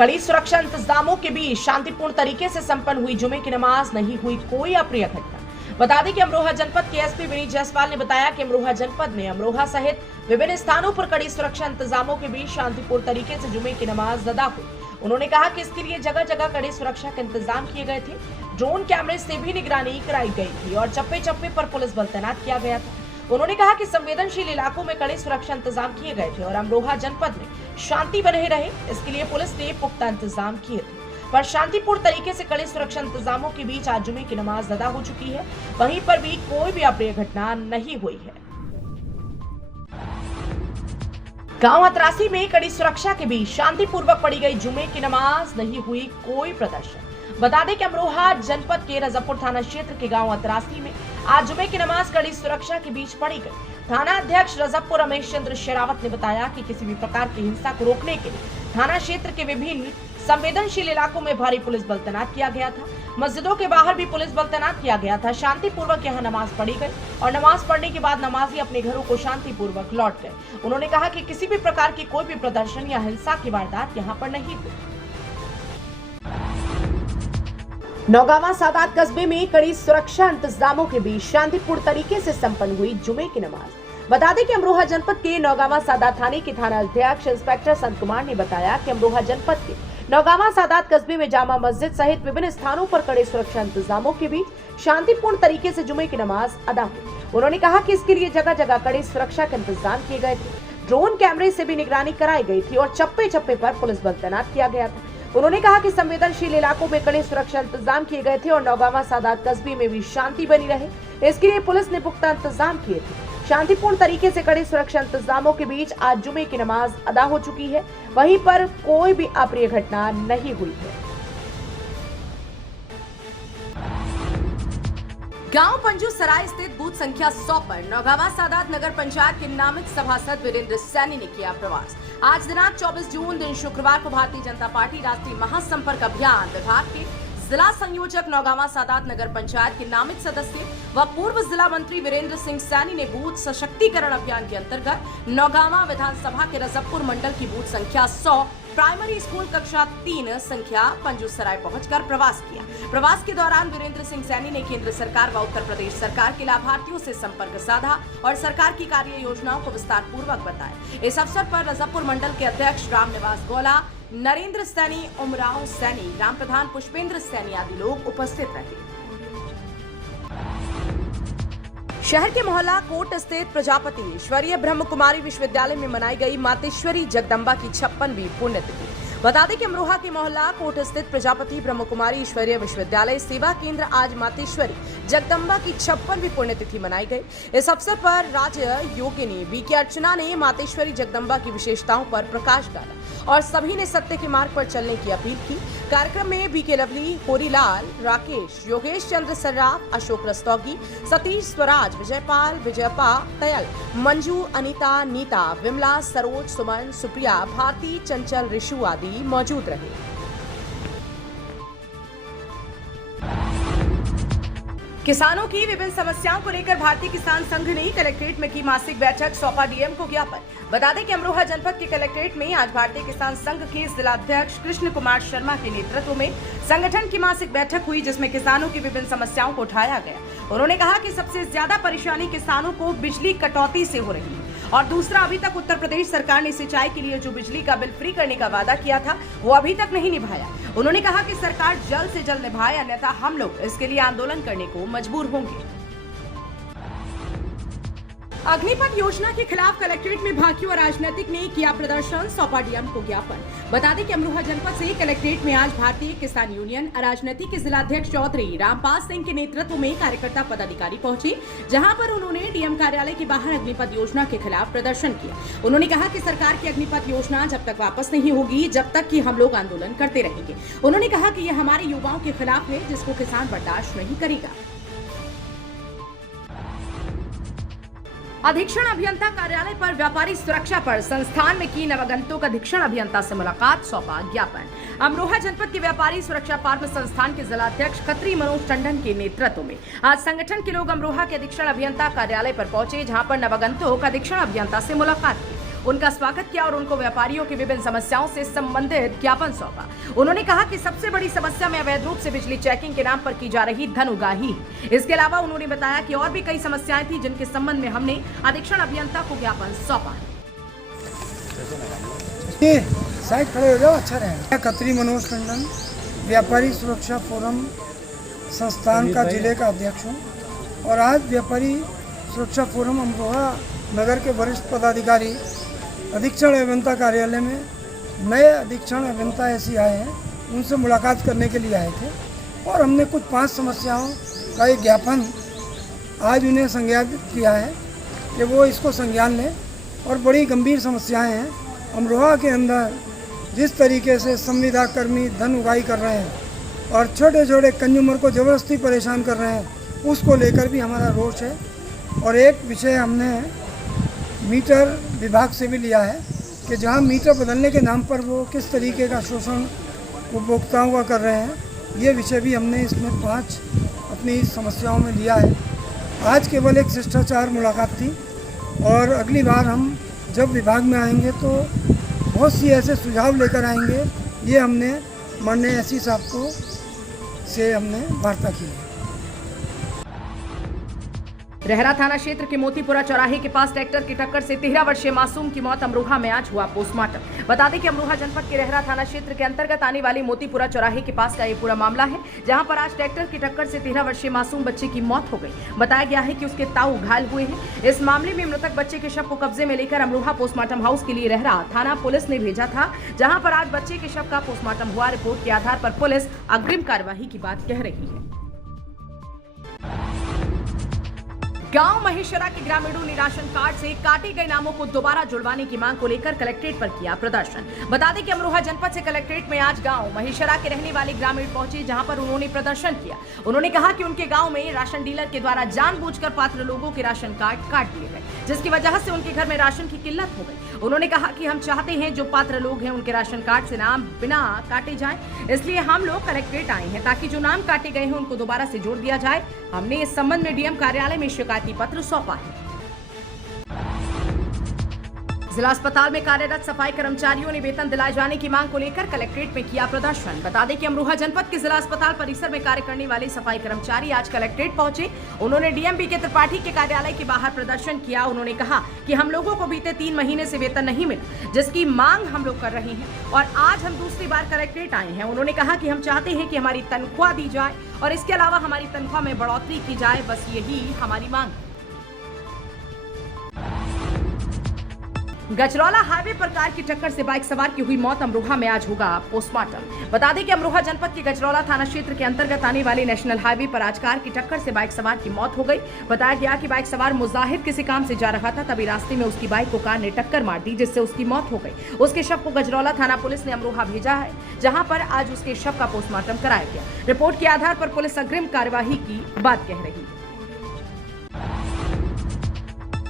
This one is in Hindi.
कड़ी सुरक्षा इंतजामों के बीच शांतिपूर्ण तरीके से संपन्न हुई जुमे की नमाज, नहीं हुई कोई अप्रिय घटना। बता दें कि अमरोहा जनपद के एसपी विनीत जायसवाल ने बताया कि अमरोहा जनपद में अमरोहा सहित विभिन्न स्थानों पर कड़ी सुरक्षा इंतजामों के बीच शांतिपूर्ण तरीके से जुमे की नमाज अदा हुई। उन्होंने कहा कि इसके लिए जगह जगह कड़ी सुरक्षा के इंतजाम किए गए थे। ड्रोन कैमरे से भी निगरानी कराई गई थी और चप्पे चप्पे पर पुलिस बल तैनात किया गया था। उन्होंने कहा कि संवेदनशील इलाकों में कड़ी सुरक्षा इंतजाम किए गए थे और अमरोहा जनपद में शांति बने रहे, इसके लिए पुलिस ने पुख्ता इंतजाम किए थे। पर शांतिपूर्ण तरीके से कड़ी सुरक्षा इंतजामों के बीच आज जुमे की नमाज अदा हो चुकी है। वहीं पर भी कोई भी अप्रिय घटना नहीं हुई है। गांव अतरासी में कड़ी सुरक्षा के बीच शांतिपूर्वक पढ़ी गई जुमे की नमाज, नहीं हुई कोई प्रदर्शन। बता दें कि अमरोहा जनपद के रजबपुर थाना क्षेत्र के गांव अतरासी में आज जुमे की नमाज कड़ी सुरक्षा के बीच पढ़ी गई। थाना अध्यक्ष रजबपुर रमेश चंद्र शेरावत ने बताया कि किसी भी प्रकार की हिंसा को रोकने के लिए थाना क्षेत्र के विभिन्न संवेदनशील इलाकों में भारी पुलिस बल तैनात किया गया था। मस्जिदों के बाहर भी पुलिस बल तैनात किया गया था। शांतिपूर्वक यहां नमाज पढ़ी गई और नमाज पढ़ने के बाद नमाजी अपने घरों को शांतिपूर्वक लौट गए। उन्होंने कहा कि किसी भी प्रकार की कोई भी प्रदर्शन या हिंसा की वारदात यहां पर नहीं हुई। नौगावा सादात कस्बे में कड़ी सुरक्षा इंतजामों के बीच शांतिपूर्ण तरीके से संपन्न हुई जुमे की नमाज। बता दें कि अमरोहा जनपद के नौगावा सादात थाने के थाना अध्यक्ष इंस्पेक्टर संत कुमार ने बताया कि अमरोहा जनपद के नौगावा सादात कस्बे में जामा मस्जिद सहित विभिन्न स्थानों पर कड़े सुरक्षा इंतजामों के बीच शांतिपूर्ण तरीके से जुमे की नमाज अदा हुई। उन्होंने कहा कि इसके लिए जगह जगह कड़ी सुरक्षा के इंतजाम किए गए थे। ड्रोन कैमरे से भी निगरानी कराई गई थी और चप्पे चप्पे पर पुलिस बल तैनात किया गया था। उन्होंने कहा कि संवेदनशील इलाकों में कड़े सुरक्षा इंतजाम किए गए थे और नौगावा सादात कस्बे में भी शांति बनी रहे, इसके लिए पुलिस ने पुख्ता इंतजाम किए थे। शांतिपूर्ण तरीके से कड़े सुरक्षा इंतजामों के बीच आज जुमे की नमाज अदा हो चुकी है। वहीं पर कोई भी अप्रिय घटना नहीं हुई है। गांव पंजू सराय स्थित बूथ संख्या 100 पर नौगावा सादात नगर पंचायत के नामित सभासद वीरेंद्र सैनी ने किया प्रवास। आज दिनांक 24 जून दिन शुक्रवार को भारतीय जनता पार्टी राष्ट्रीय महासंपर्क अभियान विभाग के जिला संयोजक नौगावा सादात नगर पंचायत के नामित सदस्य व पूर्व जिला मंत्री वीरेंद्र सिंह सैनी ने बूथ सशक्तिकरण अभियान के अंतर्गत नौगावा विधानसभा के रजबपुर मंडल की बूथ संख्या 100 प्राइमरी स्कूल कक्षा 3 संख्या पंजूसराय पहुंचकर प्रवास किया। प्रवास के दौरान वीरेंद्र सिंह सैनी ने केंद्र सरकार व उत्तर प्रदेश सरकार के लाभार्थियों से संपर्क साधा और सरकार की कार्य योजनाओं को विस्तार पूर्वक बताया। इस अवसर पर रजबपुर मंडल के अध्यक्ष राम निवास गोला, नरेंद्र सैनी, उमराव सैनी, ग्राम प्रधान पुष्पेंद्र सैनी आदि लोग उपस्थित रहे। शहर के मोहल्ला कोट स्थित प्रजापति ईश्वरीय ब्रह्म कुमारी विश्वविद्यालय में मनाई गई मातेश्वरी जगदम्बा की 56वीं पुण्यतिथि। बता दें कि अमरोहा के मोहल्ला कोट स्थित प्रजापति ब्रह्म कुमारी ईश्वरीय विश्वविद्यालय सेवा केंद्र आज मातेश्वरी जगदम्बा की 56वीं पुण्यतिथि मनाई गई। इस अवसर पर राज्य योगिनी बीके अर्चना ने मातेश्वरी जगदम्बा की विशेषताओं पर प्रकाश डाला और सभी ने सत्य के मार्ग पर चलने की अपील की। कार्यक्रम में बीके लवली, होरीलाल, राकेश, योगेश चंद्र सर्राफ, अशोक रस्तौगी, सतीश स्वराज, विजयपाल, विजयपा, तयल, मंजू, अनीता, नीता, विमला, सरोज, सुमन, सुप्रिया, भारती, चंचल, ऋषु आदि मौजूद रहे। किसानों की विभिन्न समस्याओं को लेकर भारतीय किसान संघ ने कलेक्ट्रेट में की मासिक बैठक, सौंपा डीएम को ज्ञापन। बता दें कि अमरोहा जनपद के कलेक्ट्रेट में आज भारतीय किसान संघ के जिलाध्यक्ष कृष्ण कुमार शर्मा के नेतृत्व में संगठन की मासिक बैठक हुई, जिसमें किसानों की विभिन्न समस्याओं को उठाया गया। उन्होंने कहा कि सबसे ज्यादा परेशानी किसानों को बिजली कटौती से हो रही है और दूसरा, अभी तक उत्तर प्रदेश सरकार ने सिंचाई के लिए जो बिजली का बिल फ्री करने का वादा किया था वो अभी तक नहीं निभाया। उन्होंने कहा कि सरकार जल्द से जल्द निभाए, अन्यथा हम लोग इसके लिए आंदोलन करने को मजबूर होंगे। अग्निपथ योजना के खिलाफ कलेक्ट्रेट में भाकियों और राजनीतिक ने किया प्रदर्शन, सौंपा डीएम को ज्ञापन। बता दें कि अमरोहा जनपद से कलेक्ट्रेट में आज भारतीय किसान यूनियन राजनीति के जिलाध्यक्ष चौधरी रामपाल सिंह के नेतृत्व में कार्यकर्ता पदाधिकारी पहुंचे, जहां पर उन्होंने डीएम कार्यालय के बाहर अग्निपथ योजना के खिलाफ प्रदर्शन किया। उन्होंने कहा कि सरकार की अग्निपथ योजना जब तक वापस नहीं होगी, जब तक कि हम लोग आंदोलन करते रहेंगे। उन्होंने कहा कि यह हमारे युवाओं के खिलाफ है, जिसको किसान बर्दाश्त नहीं करेगा। अधीक्षण अभियंता कार्यालय पर व्यापारी सुरक्षा पर संस्थान में की नवागंतुक अधीक्षण अभियंता से मुलाकात, सौंपा ज्ञापन। अमरोहा जनपद के व्यापारी सुरक्षा फार्म संस्थान के जिलाध्यक्ष खत्री मनोज टंडन के नेतृत्व में आज संगठन के लोग अमरोहा के अधीक्षण अभियंता कार्यालय पर पहुंचे, जहां पर नवागंतुक अधीक्षण अभियंता से मुलाकात की। उनका स्वागत किया और उनको व्यापारियों की विभिन्न समस्याओं से संबंधित ज्ञापन सौंपा। उन्होंने कहा कि सबसे बड़ी समस्या में अवैध रूप से बिजली चेकिंग के नाम पर की जा रही धन उगाही है। इसके अलावा उन्होंने बताया कि और भी कई समस्याएं थी जिनके संबंध में हमने अधीक्षण अभियंता को ज्ञापन सौंपा है। साइड खड़े हो जाओ, अच्छा रहेगा। खत्री मनोज टंडन, व्यापारी सुरक्षा फोरम संस्थान का जिले का अध्यक्ष हूँ और आज व्यापारी सुरक्षा फोरम अमरोहा नगर के वरिष्ठ पदाधिकारी अधीक्षण अभियंता कार्यालय में नए अधीक्षण अभियंता ऐसे आए हैं, उनसे मुलाकात करने के लिए आए थे और हमने कुछ 5 समस्याओं का एक ज्ञापन आज उन्हें संज्ञानित किया है कि वो इसको संज्ञान लें। और बड़ी गंभीर समस्याएं हैं। अमरोहा के अंदर जिस तरीके से संविदा कर्मी धन उगाही कर रहे हैं और छोटे छोटे कंज्यूमर को ज़बरदस्ती परेशान कर रहे हैं, उसको लेकर भी हमारा रोष है। और एक विषय हमने मीटर विभाग से भी लिया है कि जहां मीटर बदलने के नाम पर वो किस तरीके का शोषण उपभोक्ताओं का कर रहे हैं, ये विषय भी हमने इसमें 5 अपनी समस्याओं में लिया है। आज केवल एक शिष्टाचार मुलाकात थी और अगली बार हम जब विभाग में आएंगे तो बहुत सी ऐसे सुझाव लेकर आएंगे। ये हमने माननीय एसपी साहब को से हमने वार्ता की है। रहरा थाना क्षेत्र के मोतीपुरा चौराहे के पास ट्रैक्टर की टक्कर से 13 वर्षीय मासूम की मौत। अमरोहा में आज हुआ पोस्टमार्टम। बता दें कि अमरोहा जनपद के रहरा थाना क्षेत्र के अंतर्गत आने वाली मोतीपुरा चौराहे के पास का ये पूरा मामला है, जहां पर आज ट्रैक्टर की टक्कर से 13 वर्षीय मासूम बच्चे की मौत हो गई। बताया गया है कि उसके ताऊ घायल हुए हैं। इस मामले में मृतक बच्चे के शव को कब्जे में लेकर अमरोहा पोस्टमार्टम हाउस के लिए रहरा थाना पुलिस ने भेजा था, जहाँ पर आज बच्चे के शव का पोस्टमार्टम हुआ। रिपोर्ट के आधार पर पुलिस अग्रिम कार्यवाही की बात कह रही है। गांव महेशरा के ग्रामीणों ने राशन कार्ड से काटे गए नामों को दोबारा जुड़वाने की मांग को लेकर कलेक्ट्रेट पर किया प्रदर्शन। बता दें कि अमरोहा जनपद से कलेक्ट्रेट में आज गांव महेशरा के रहने वाले ग्रामीण पहुंचे, जहां पर उन्होंने प्रदर्शन किया। उन्होंने कहा कि उनके गांव में राशन डीलर के द्वारा जानबूझकर पात्र लोगों के राशन कार्ड काट दिए गए, जिसकी वजह से उनके घर में राशन की किल्लत हो गई। उन्होंने कहा कि हम चाहते हैं जो पात्र लोग हैं उनके राशन कार्ड से नाम बिना काटे जाएं, इसलिए हम लोग कलेक्ट्रेट आए हैं ताकि जो नाम काटे गए हैं उनको दोबारा से जोड़ दिया जाए। हमने इस संबंध में डीएम कार्यालय में शिकायती पत्र सौंपा है। जिला अस्पताल में कार्यरत सफाई कर्मचारियों ने वेतन दिलाए जाने की मांग को लेकर कलेक्ट्रेट में किया प्रदर्शन। बता दें कि अमरोहा जनपद के जिला अस्पताल परिसर में कार्य करने वाले सफाई कर्मचारी आज कलेक्ट्रेट पहुंचे। उन्होंने डीएम बीके त्रिपाठी के कार्यालय के बाहर प्रदर्शन किया। उन्होंने कहा कि हम लोगों को बीते 3 महीने से वेतन नहीं मिला, जिसकी मांग हम लोग कर रहे हैं और आज हम दूसरी बार कलेक्ट्रेट आए हैं। उन्होंने कहा कि हम चाहते हैं कि हमारी तनख्वाह दी जाए और इसके अलावा हमारी तनख्वाह में बढ़ोतरी की जाए, बस यही हमारी मांग है। गजरौला हाईवे पर कार की टक्कर से बाइक सवार की हुई मौत। अमरोहा में आज होगा पोस्टमार्टम। बता दें कि अमरोहा जनपद के गजरौला थाना क्षेत्र के अंतर्गत आने वाले नेशनल हाईवे पर आज कार की टक्कर से बाइक सवार की मौत हो गई। बताया गया कि बाइक सवार मुजाहिद किसी काम से जा रहा था, तभी रास्ते में उसकी बाइक को कार ने टक्कर मार दी, जिससे उसकी मौत हो गई। उसके शव को गजरौला थाना पुलिस ने अमरोहा भेजा है, जहाँ पर आज उसके शव का पोस्टमार्टम कराया गया। रिपोर्ट के आधार पर पुलिस अग्रिम कार्यवाही की बात कह रही है।